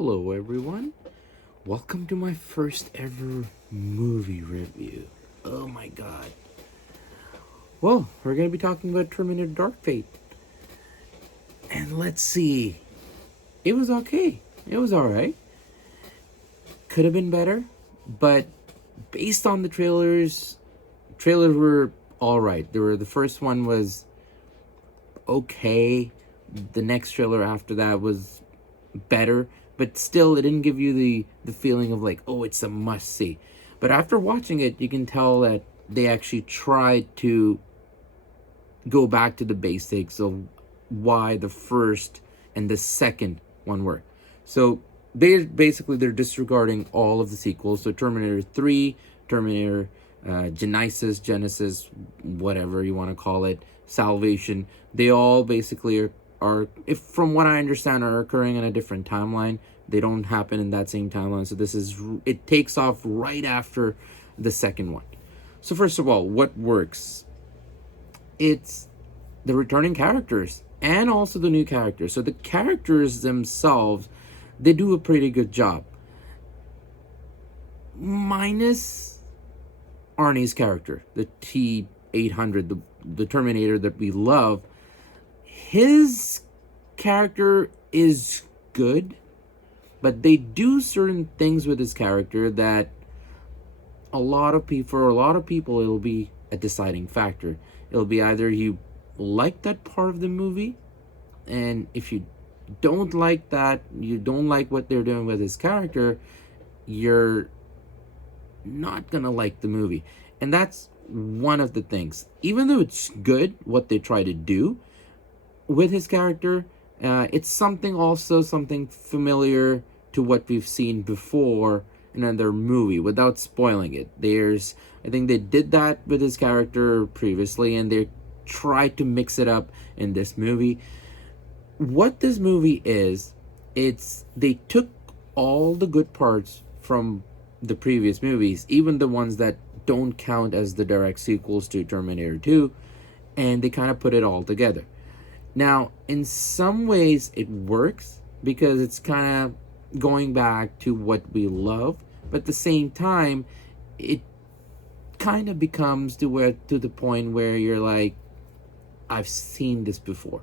Hello, everyone. Welcome to my first ever movie review. Oh my god. Well, we're going to be talking about Terminator Dark Fate. And let's see. It was okay. It was alright. Could have been better. But based on the trailers were alright. The first one was okay. The next trailer after that was better, but still it didn't give you the feeling of like, oh, it's a must see. But after watching it, you can tell that they actually tried to go back to the basics of why the first and the second one work. So they're disregarding all of the sequels. So Terminator 3, Terminator Genysis, whatever you want to call it, Salvation, they all basically are, if from what I understand, are occurring in a different timeline. They don't happen in that same timeline. So it takes off right after the second one. So first of all, what works? It's the returning characters and also the new characters. So the characters themselves, they do a pretty good job. Minus Arnie's character, the T-800, the Terminator that we love. His character is good, but they do certain things with his character that for a lot of people, it'll be a deciding factor. It'll be either you like that part of the movie, and if you don't like that, you don't like what they're doing with his character, you're not gonna like the movie. And that's one of the things. Even though it's good what they try to do with his character, it's something familiar to what we've seen before in another movie without spoiling it. I think they did that with his character previously, and they tried to mix it up in this movie. What this movie is, they took all the good parts from the previous movies, even the ones that don't count as the direct sequels to Terminator 2, and they kind of put it all together. Now, in some ways, it works because it's kind of going back to what we love, but at the same time, it kind of becomes to the point where you're like, I've seen this before.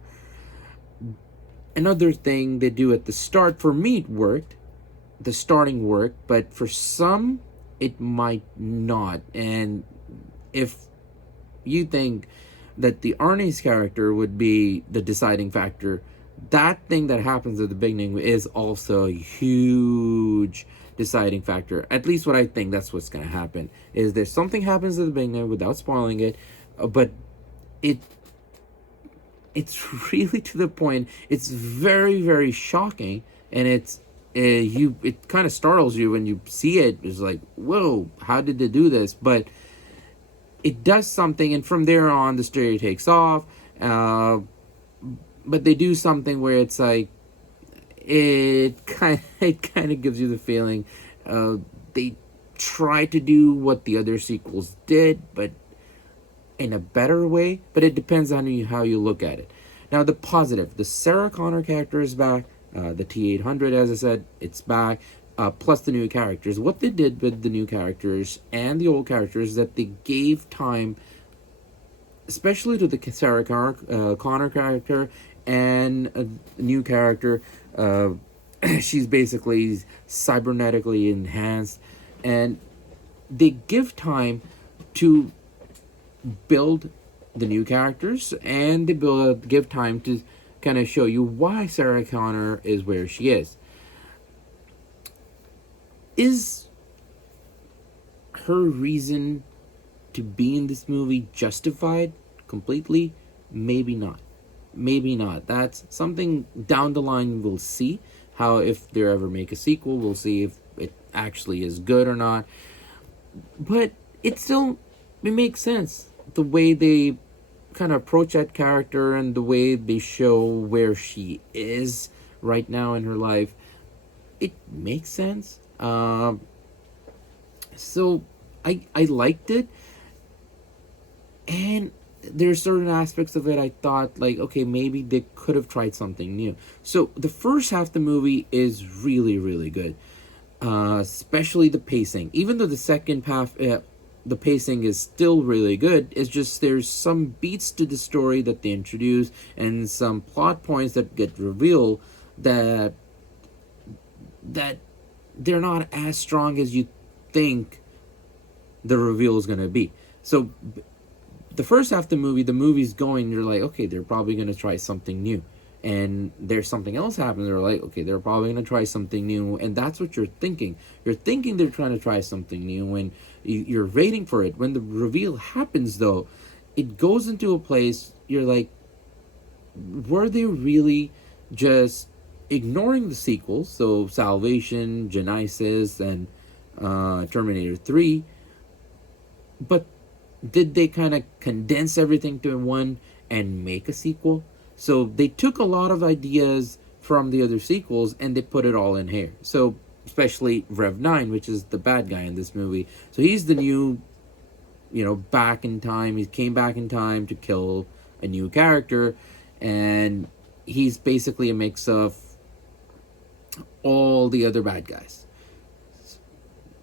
Another thing they do at the start, for me, it worked. The starting worked, but for some, it might not. And if you think that the Arnie's character would be the deciding factor, that thing that happens at the beginning is also a huge deciding factor. At least what I think that's what's going to happen. Is there something happens at the beginning without spoiling it, but it's really to the point. It's very, very shocking, and it kind of startles you when you see it. It's like, whoa, how did they do this? But it does something, and from there on, the story takes off. But they do something where it's like, it kind of gives you the feeling they try to do what the other sequels did, but in a better way. But it depends on how you look at it. Now, the positive, the Sarah Connor character is back. The T-800, as I said, it's back. Plus the new characters. What they did with the new characters and the old characters is that they gave time, especially to the Sarah Connor character and a new character. She's basically cybernetically enhanced, and they give time to build the new characters, and they give time to kind of show you why Sarah Connor is where she is. Is her reason to be in this movie justified completely? Maybe not. Maybe not. That's something down the line we'll see. How, if they ever make a sequel, we'll see if it actually is good or not. But it makes sense. The way they kind of approach that character and the way they show where she is right now in her life, it makes sense. So I liked it, and there's certain aspects of it I thought, like, okay, maybe they could have tried something new. So the first half of the movie is really, really good, especially the pacing. Even though the second half, the pacing is still really good, it's just there's some beats to the story that they introduce and some plot points that get revealed that that they're not as strong as you think the reveal is going to be. So the first half of the movie's going, you're like, okay, they're probably going to try something new. And there's something else happening. They're like, okay, they're probably going to try something new. And that's what you're thinking. You're thinking they're trying to try something new when you're waiting for it. When the reveal happens, though, it goes into a place, you're like, were they really just ignoring the sequels? So Salvation, Genysis, and Terminator 3. But did they kind of condense everything to one and make a sequel? So they took a lot of ideas from the other sequels and they put it all in here. So especially Rev 9, which is the bad guy in this movie. So he's the new, back in time. He came back in time to kill a new character. And he's basically a mix of all the other bad guys.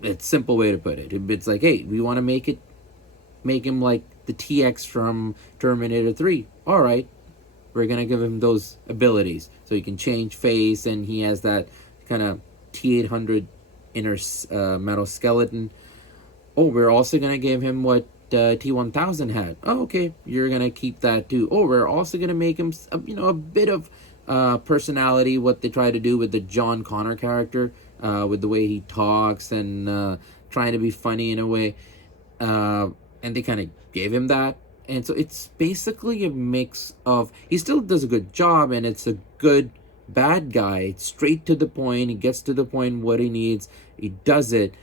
It's a simple way to put it. It's like, hey, we want to make him like the TX from Terminator 3. All right, we're going to give him those abilities. So he can change face, and he has that kind of T-800 inner metal skeleton. Oh, we're also going to give him what T-1000 had. Oh, okay, you're going to keep that too. Oh, we're also going to make him, a bit of personality, what they try to do with the John Connor character, with the way he talks and trying to be funny in a way. And they kind of gave him that. And so it's basically a mix of, he still does a good job, and it's a good bad guy. It's straight to the point. He gets to the point what he needs. He does it.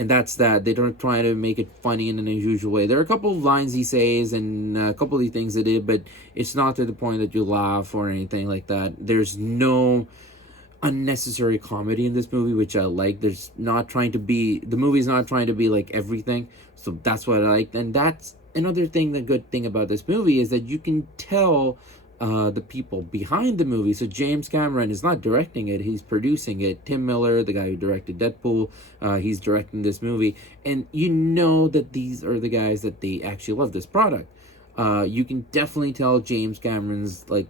And that's that. They don't try to make it funny in an unusual way. There are a couple of lines he says and a couple of the things they did, but it's not to the point that you laugh or anything like that. There's no unnecessary comedy in this movie, which I like. The movie's not trying to be like everything. So that's what I like. And that's another thing, the good thing about this movie is that you can tell the people behind the movie. So James Cameron is not directing it, he's producing it. Tim Miller, the guy who directed Deadpool, he's directing this movie, and you know that these are the guys that they actually love this product. You can definitely tell James Cameron's like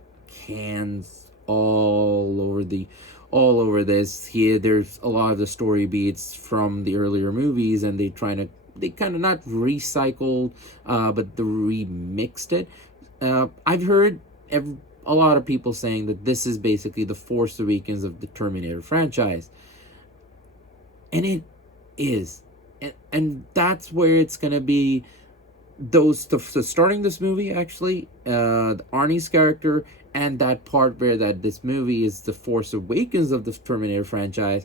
hands all over this. Here there's a lot of the story beats from the earlier movies, and they kind of not recycled, but they remixed it. I've heard a lot of people saying that this is basically the Force Awakens of the Terminator franchise. And it is. And that's where it's going to be so starting this movie, actually, Arnie's character, and that part where that this movie is the Force Awakens of the Terminator franchise,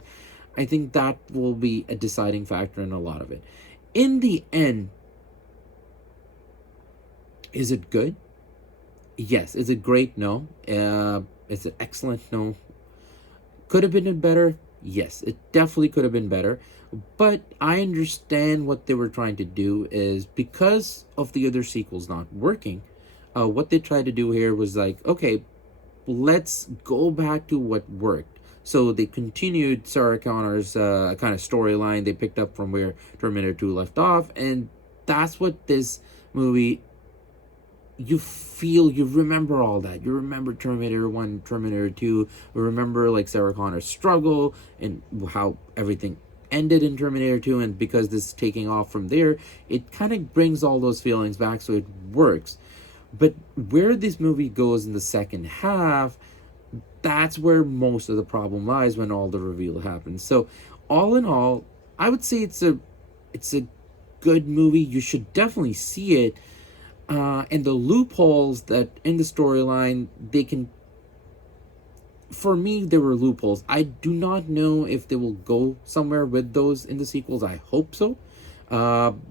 I think that will be a deciding factor in a lot of it. In the end, is it good? Yes. Is it great? No. Is it excellent? No. Could have been better? Yes, it definitely could have been better. But I understand what they were trying to do is because of the other sequels not working, what they tried to do here was like, okay, let's go back to what worked. So they continued Sarah Connor's kind of storyline. They picked up from where Terminator 2 left off. And that's what this movie, you remember all that. You remember Terminator 1, Terminator 2. You remember like Sarah Connor's struggle and how everything ended in Terminator 2. And because this is taking off from there, it kind of brings all those feelings back. So it works. But where this movie goes in the second half, that's where most of the problem lies when all the reveal happens. So all in all, I would say it's a good movie. You should definitely see it. And the loopholes that in the storyline, for me, there were loopholes. I do not know if they will go somewhere with those in the sequels. I hope so.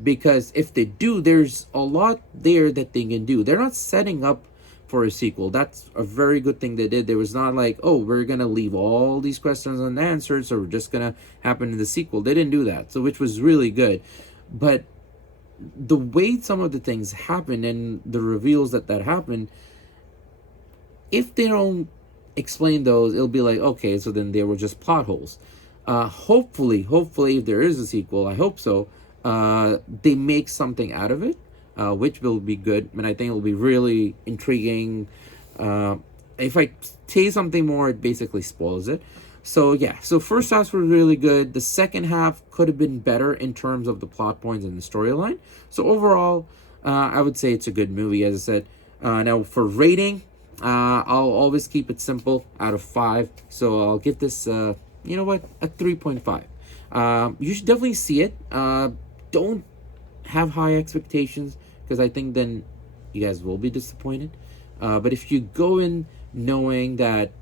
Because if they do, there's a lot there that they can do. They're not setting up for a sequel. That's a very good thing they did. There was not like, oh, we're going to leave all these questions unanswered, so we're just going to happen in the sequel. They didn't do that, so which was really good. But the way some of the things happen and the reveals that happen, if they don't explain those, it'll be like, okay, so then they were just plot holes. Hopefully, if there is a sequel, I hope so, they make something out of it, which will be good, and I think it'll be really intriguing. If I say something more, it basically spoils it. So yeah, so first half was really good. The second half could have been better in terms of the plot points and the storyline. So overall, I would say it's a good movie, as I said. Now for rating, I'll always keep it simple out of 5. So I'll give this, you know what, a 3.5. You should definitely see it. Don't have high expectations, because I think then you guys will be disappointed. But if you go in knowing that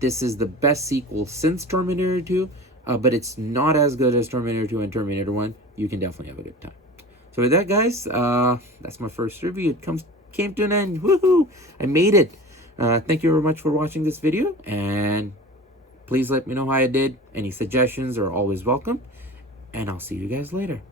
this is the best sequel since Terminator 2, but it's not as good as Terminator 2 and Terminator 1, you can definitely have a good time. So with that, guys, that's my first review. It came to an end. Woohoo! I made it. Thank you very much for watching this video, and please let me know how I did. Any suggestions are always welcome, and I'll see you guys later.